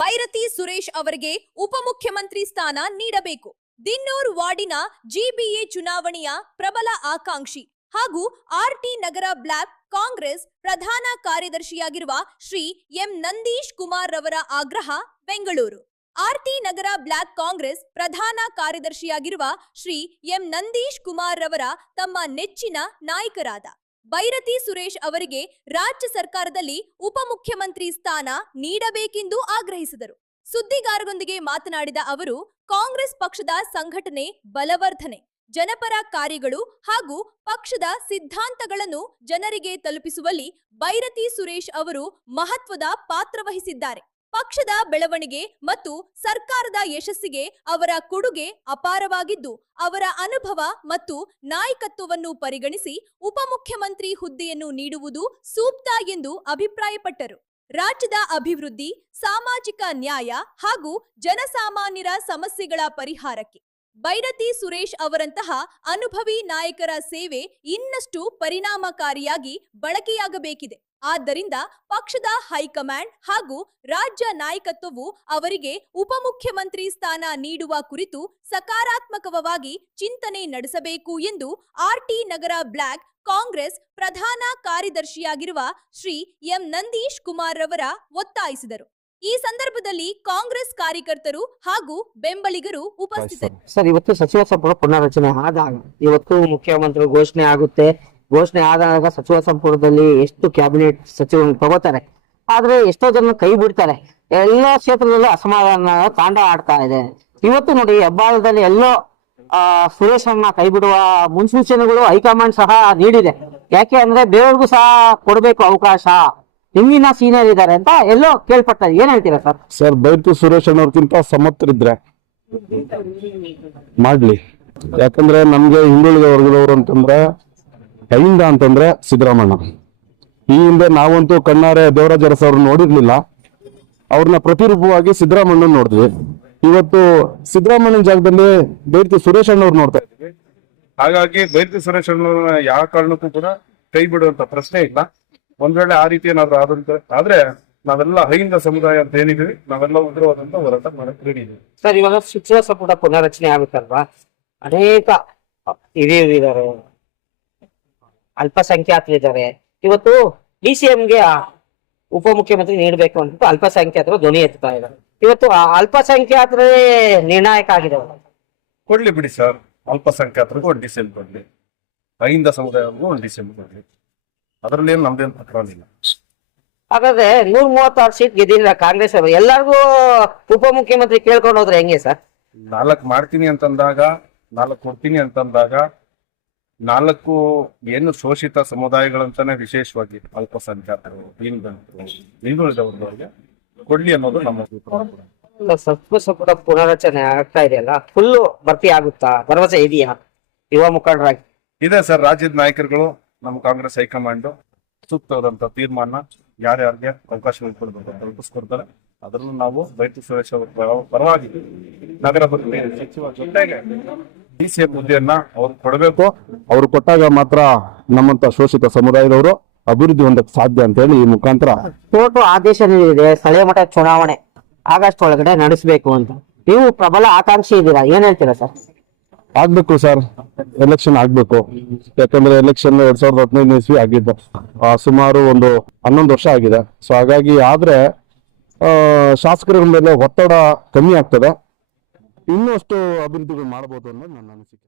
ಬೈರತಿ ಸುರೇಶ್ ಅವರಿಗೆ ಉಪಮುಖ್ಯಮಂತ್ರಿ ಸ್ಥಾನ ನೀಡಬೇಕು. ದಿನ್ನೂರ್ ವಾರ್ಡಿನ ಜಿಬಿಎ ಚುನಾವಣೆಯ ಪ್ರಬಲ ಆಕಾಂಕ್ಷಿ ಹಾಗೂ ಆರ್ಟಿ ನಗರ ಬ್ಲಾಕ್ ಕಾಂಗ್ರೆಸ್ ಪ್ರಧಾನ ಕಾರ್ಯದರ್ಶಿಯಾಗಿರುವ ಶ್ರೀ ಎಂ ನಂದೀಶ್ ಕುಮಾರ್ ರವರ ಆಗ್ರಹ ಬೆಂಗಳೂರು. ಆರ್ಟಿ ನಗರ ಬ್ಲಾಕ್ ಕಾಂಗ್ರೆಸ್ ಪ್ರಧಾನ ಕಾರ್ಯದರ್ಶಿಯಾಗಿರುವ ಶ್ರೀ ಎಂ ನಂದೀಶ್ ಕುಮಾರ್ ರವರ ತಮ್ಮ ನೆಚ್ಚಿನ ನಾಯಕರಾದ ಬೈರತಿ ಸುರೇಶ್ ಅವರಿಗೆ ರಾಜ್ಯ ಸರ್ಕಾರದಲ್ಲಿ ಉಪಮುಖ್ಯಮಂತ್ರಿ ಸ್ಥಾನ ನೀಡಬೇಕೆಂದು ಆಗ್ರಹಿಸಿದರು. ಸುದ್ದಿಗಾರರೊಂದಿಗೆ ಮಾತನಾಡಿದ ಅವರು, ಕಾಂಗ್ರೆಸ್ ಪಕ್ಷದ ಸಂಘಟನೆ ಬಲವರ್ಧನೆ, ಜನಪರ ಕಾರ್ಯಗಳು ಹಾಗೂ ಪಕ್ಷದ ಸಿದ್ಧಾಂತಗಳನ್ನು ಜನರಿಗೆ ತಲುಪಿಸುವಲ್ಲಿ ಬೈರತಿ ಸುರೇಶ್ ಅವರು ಮಹತ್ವದ ಪಾತ್ರ ವಹಿಸಿದ್ದಾರೆ. ಪಕ್ಷದ ಬೆಳವಣಿಗೆ ಮತ್ತು ಸರ್ಕಾರದ ಯಶಸ್ಸಿಗೆ ಅವರ ಕೊಡುಗೆ ಅಪಾರವಾಗಿದ್ದು, ಅವರ ಅನುಭವ ಮತ್ತು ನಾಯಕತ್ವವನ್ನು ಪರಿಗಣಿಸಿ ಉಪಮುಖ್ಯಮಂತ್ರಿ ಹುದ್ದೆಯನ್ನು ನೀಡುವುದು ಸೂಕ್ತ ಎಂದು ಅಭಿಪ್ರಾಯಪಟ್ಟರು. ರಾಜ್ಯದ ಅಭಿವೃದ್ಧಿ, ಸಾಮಾಜಿಕ ನ್ಯಾಯ ಹಾಗೂ ಜನಸಾಮಾನ್ಯರ ಸಮಸ್ಯೆಗಳ ಪರಿಹಾರಕ್ಕೆ ಬೈರತಿ ಸುರೇಶ್ ಅವರಂತಹ ಅನುಭವಿ ನಾಯಕರ ಸೇವೆ ಇನ್ನಷ್ಟು ಪರಿಣಾಮಕಾರಿಯಾಗಿ ಬಳಕೆಯಾಗಬೇಕಿದೆ. ಆದ್ದರಿಂದ ಪಕ್ಷದ ಹೈಕಮಾಂಡ್ ಹಾಗೂ ರಾಜ್ಯ ನಾಯಕತ್ವವು ಅವರಿಗೆ ಉಪಮುಖ್ಯಮಂತ್ರಿ ಸ್ಥಾನ ನೀಡುವ ಕುರಿತು ಸಕಾರಾತ್ಮಕವಾಗಿ ಚಿಂತನೆ ನಡೆಸಬೇಕು ಎಂದು ಆರ್ಟಿ ನಗರ ಬ್ಲಾಕ್ ಕಾಂಗ್ರೆಸ್ ಪ್ರಧಾನ ಕಾರ್ಯದರ್ಶಿಯಾಗಿರುವ ಶ್ರೀ ಎಂ ನಂದೀಶ್ ಕುಮಾರ್ ರವರ ಒತ್ತಾಯಿಸಿದರು. ಈ ಸಂದರ್ಭದಲ್ಲಿ ಕಾಂಗ್ರೆಸ್ ಕಾರ್ಯಕರ್ತರು ಹಾಗೂ ಬೆಂಬಲಿಗರು ಉಪಸ್ಥಿತರು. ಸರ್, ಇವತ್ತು ಸಚಿವ ಸಂಪುಟ ಪುನರ್ರಚನೆ ಆದಾಗ ಇವತ್ತು ಮುಖ್ಯಮಂತ್ರಿ ಘೋಷಣೆ ಆಗುತ್ತೆ. ಘೋಷಣೆ ಆದಾಗ ಸಚಿವ ಸಂಪುಟದಲ್ಲಿ ಎಷ್ಟು ಕ್ಯಾಬಿನೆಟ್ ಸಚಿವರು ತಗೋತಾರೆ, ಆದ್ರೆ ಎಷ್ಟೋ ಜನ ಕೈ ಬಿಡ್ತಾರೆ. ಎಲ್ಲಾ ಕ್ಷೇತ್ರದಲ್ಲೂ ಅಸಮಾಧಾನ ತಾಂಡ ಆಡ್ತಾ ಇದೆ. ಇವತ್ತು ನೋಡಿ, ಹೆಬ್ಬಾಳದಲ್ಲಿ ಎಲ್ಲೋ ಸುರೇಶ್ ಅನ್ನ ಕೈ ಬಿಡುವ ಮುನ್ಸೂಚನೆಗಳು ಹೈಕಮಾಂಡ್ ಸಹ ನೀಡಿದೆ. ಯಾಕೆ ಅಂದ್ರೆ ಬೇರೆಯವ್ರಿಗೂ ಸಹ ಕೊಡಬೇಕು ಅವಕಾಶ, ಹಿಂದಿನ ಸೀನಿಯರ್ ಇದ್ದಾರೆ ಅಂತ ಎಲ್ಲೋ ಕೇಳ್ಪಡ್ತಾರೆ. ಏನ್ ಹೇಳ್ತೀರಾ ಸರ್? ಸರ್, ಬೈರತಿ ಸುರೇಶ್ ಅನ್ನೋರ್ಕಿಂತ ಸಮರ್ಥರಿದ್ರೆ ಮಾಡ್ಲಿ. ಯಾಕಂದ್ರೆ ನಮ್ಗೆ ಹಿಂದುಳಿದ ವರ್ಗದವರು ಅಂತಂದ್ರೆ ಕೈಯಿಂದ ಅಂತಂದ್ರೆ ಸಿದ್ದರಾಮಣ್ಣ. ಈ ಹಿಂದೆ ನಾವಂತೂ ಕಣ್ಣಾರೆ ದೇವರಾಜ ಅರಸು ಅವ್ರನ್ನ ನೋಡಿರ್ಲಿಲ್ಲ, ಅವ್ರನ್ನ ಪ್ರತಿರೂಪವಾಗಿ ಸಿದ್ದರಾಮಣ್ಣ ನೋಡಿದ್ವಿ. ಇವತ್ತು ಸಿದ್ದರಾಮಣ್ಣನ ಜಾಗದಲ್ಲಿ ಬೈರತಿ ಸುರೇಶ್ ಅನ್ನೋರು ನೋಡ್ತಾ ಇದ್ವಿ. ಹಾಗಾಗಿ ಬೈರತಿ ಸುರೇಶ್ ಅನ್ನೋರ್ನ ಯಾವ ಕಾರಣಕ್ಕೂ ಕೂಡ ಕೈ ಬಿಡುವಂತ ಪ್ರಶ್ನೆ ಇಲ್ಲ. ಒಂದ್ ವೇಳೆ ಆ ರೀತಿ ಏನಾದ್ರು ಆದ್ರೆ ನಾವೆಲ್ಲ ಅಹಿಂದ ಸಮುದಾಯ ಅಂತ ಏನಿದೀವಿ, ನಾವೆಲ್ಲ ಉಗ್ರವಾದಂತ ಹೋರಾಟ ಮಾಡಕ್ ರೆಡಿ ಇದೀವಿ. ಸರ್, ಇವಾಗ ಸಚಿವ ಸಂಪುಟ ಪುನರ್ರಚನೆ ಆಗುತ್ತಲ್ವಾ, ಅನೇಕ ಹಿರಿಯರಿದ್ದಾರೆ, ಅಲ್ಪಸಂಖ್ಯಾತರಿದ್ದಾರೆ. ಇವತ್ತು ಡಿಸಿಎಂಗೆ ಉಪಮುಖ್ಯಮಂತ್ರಿ ನೀಡಬೇಕು ಅಂತ ಅಲ್ಪಸಂಖ್ಯಾತರು ಧ್ವನಿ ಎತ್ತಾ ಇದ್ದಾರೆ. ಇವತ್ತು ಅಲ್ಪಸಂಖ್ಯಾತರೇ ನಿರ್ಣಾಯಕ ಆಗಿದೆ. ಕೊಡ್ಲಿ ಬಿಡಿ ಸರ್, ಅಲ್ಪಸಂಖ್ಯಾತರಿಗೂ ಒಂದು ಡಿಸಿಎಂ ಕೊಡ್ಲಿ, ಅಹಿಂದ ಸಮುದಾಯಕ್ಕೂ ಒಂದು ಡಿಸಿಎಂ ಕೊಡ್ಲಿ, ಅದರಲ್ಲಿ ಏನು ನಮ್ದೇನು ತಕರಾರಿಲ್ಲ. ಹಾಗಾದ್ರೆ 136 ಸೀಟ್ ಗೆದ್ದಿಲ್ಲ ಕಾಂಗ್ರೆಸ್ ಅವರು, ಎಲ್ಲರಿಗೂ ಉಪಮುಖ್ಯಮಂತ್ರಿ ಕೇಳ್ಕೊಂಡು ಹೋದ್ರೆ ಹೆಂಗೆ ಸರ್? 4 ಮಾಡ್ತೀನಿ ಅಂತಂದಾಗ, 4 ಕೊಡ್ತೀನಿ ಅಂತಂದಾಗ, 4 ಏನು ಶೋಷಿತ ಸಮುದಾಯಗಳಂತಾನೆ ವಿಶೇಷವಾಗಿ ಅಲ್ಪಸಂಖ್ಯಾತರು, ದೀನದಲಿತರು, ಹಿಂದುಳಿದವರಿಗೆ ಕೊಡ್ಲಿ ಅನ್ನೋದು ನಮ್ಮ ಅಭಿಪ್ರಾಯ. ಸಚಿವ ಸಂಪುಟ ಪುನರ್ರಚನೆ ಆಗ್ತಾ ಇದೆಯಲ್ಲ, ಫುಲ್ಲು ಭರ್ತಿ ಆಗುತ್ತಾ? ಭರವಸೆ ಇದೆಯಾ ಯುವ ಮುಖಂಡರಾಗಿ? ಇದೆ ಸರ್. ರಾಜ್ಯದ ನಾಯಕರುಗಳು, ನಮ್ಮ ಕಾಂಗ್ರೆಸ್ ಹೈಕಮಾಂಡ್ ಸೂಕ್ತವಾದಂತ ತೀರ್ಮಾನ ಯಾರ್ಯಾರಿಗೆ ಅವಕಾಶ ಕಲ್ಪಿಸ್ಕೊಡ್ತಾರೆ. ಅದನ್ನು ನಾವು ಬೈರತಿ ಸುರೇಶ್ ಅವರ ಪರವಾಗಿ ನಗರಾಭಿವೃದ್ಧಿ ಸಚಿವ ಜೊತೆಗೆ ಡಿಸಿಎಂ ಹುದ್ದೆಯನ್ನ ಅವ್ರು ಕೊಡಬೇಕು. ಅವ್ರು ಕೊಟ್ಟಾಗ ಮಾತ್ರ ನಮ್ಮಂತ ಶೋಷಿತ ಸಮುದಾಯದವರು ಅಭಿವೃದ್ಧಿ ಹೊಂದಕ್ಕೆ ಸಾಧ್ಯ ಅಂತ ಹೇಳಿ ಈ ಮುಖಾಂತರ ಕೋರ್ಟ್ ಆದೇಶ ನೀಡಿದೆ, ಸ್ಥಳೀಯ ಮಟ್ಟ ಚುನಾವಣೆ ಆಗಸ್ಟ್ ಒಳಗಡೆ ನಡೆಸಬೇಕು ಅಂತ. ನೀವು ಪ್ರಬಲ ಆಕಾಂಕ್ಷಿ ಇದ್ದೀರಾ, ಏನ್ ಹೇಳ್ತೀರಾ ಸರ್? ಆಗ್ಬೇಕು ಸರ್, ಎಲೆಕ್ಷನ್ ಆಗ್ಬೇಕು. ಯಾಕಂದ್ರೆ ಎಲೆಕ್ಷನ್ 2015 ಇಸ್ವಿ ಆಗಿದ್ದು, ಸುಮಾರು ಒಂದು 11 ವರ್ಷ ಆಗಿದೆ. ಸೊ ಹಾಗಾಗಿ ಆದ್ರೆ ಶಾಸಕರ ಮೇಲೆ ಒತ್ತಡ ಕಮ್ಮಿ ಆಗ್ತದೆ, ಇನ್ನೂ ಅಷ್ಟು ಅಭಿವೃದ್ಧಿಗಳು ಮಾಡಬಹುದು ಅನ್ನೋದು ನನ್ನ ಅನಿಸಿಕೆ.